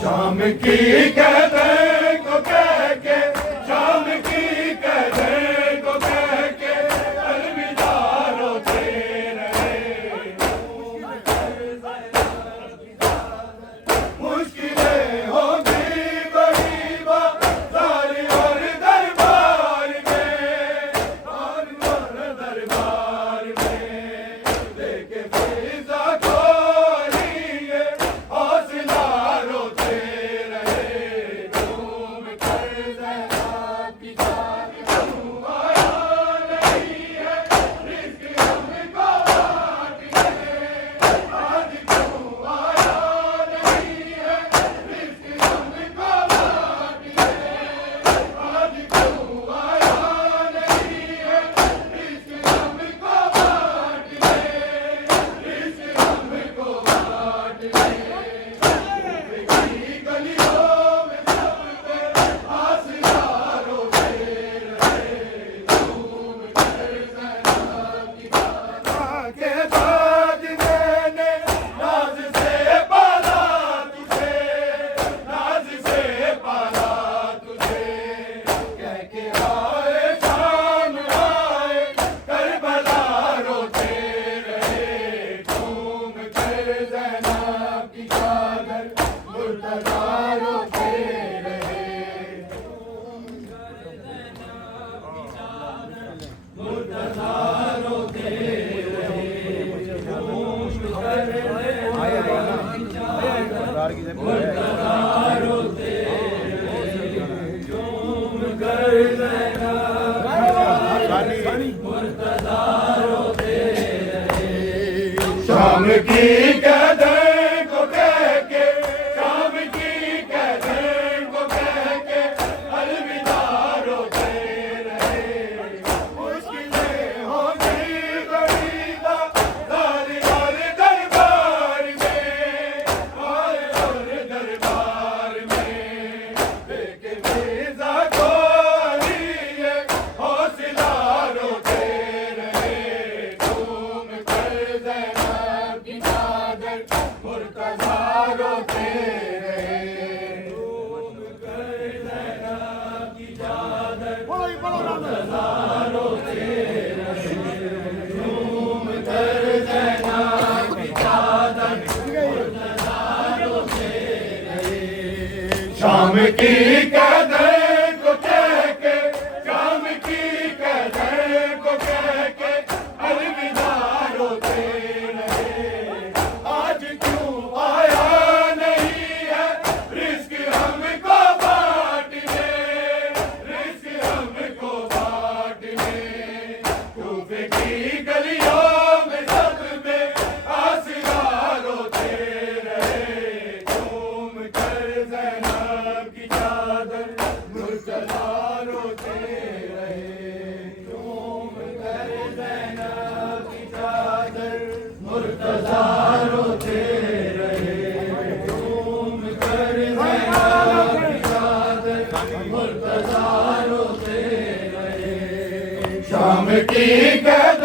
शाम की कहते को कह के, शाम की कहते को कह के अलविदा रोते रहे। मुश्किलें होगी बड़ी बाजारी और दरबार में, और दरबार में लेके फिजा खोलिए हौसला रोते रहे। घूम कर ज़ैनब की जान क्यों आया नहीं है, रिज़्क़ हमको बाँटने आज क्यों आया नहीं है, रिज़्क़ हमको बाँटने आज क्यों आया नहीं है, रिज़्क़ हमको बाँटने, रिज़्क़ हमको बाँटने। गलियों में सब पे आसरा रोते रहे। घूम कर ज़ैनब की बात के बाद मैंने नाज से पाला तुझे, नाज से पाला तुझे। कह के आए शाम आए करबला रोते रहे। घूम कर ज़ैनब की चादर मुर्तज़ा रोते रहे। मुर्तज़ा रोते शाम की कहते को कह के, शाम की कहते को कह के अलविदा रोते रहे। मुश्किलें होगी बड़ी बाजारी और दरबार में, और दरबार में लेके फिजा खोलिए हौसला रोते रहे। घूम कर ज़ैनब की चादर मुर्तज़ा रोते रहे। घूम कर ज़ैनब की चादर मुर्तज़ा रोते रहे। घूम कर ज़ैनब की चादर मुर्तज़ा रोते रहे। शाम की कहते को कह के, शाम की कहते को कह के अलविदा रोते रहे। आज क्यों आया नहीं है, रिज़्क़ हमको बाँटने, रिज़्क़ हमको बाँटने। कूफे की गलियों में सब में आसरा रोते रहे। घूम कर ज़ैनब की चादर मुर्तज़ा रोते रहे। घूम कर ज़ैनब की चादर मुर्तज़ा रोते रहे। घूम कर ज़ैनब की चादर मुर्तज़ा रोते रहे। शाम की कहते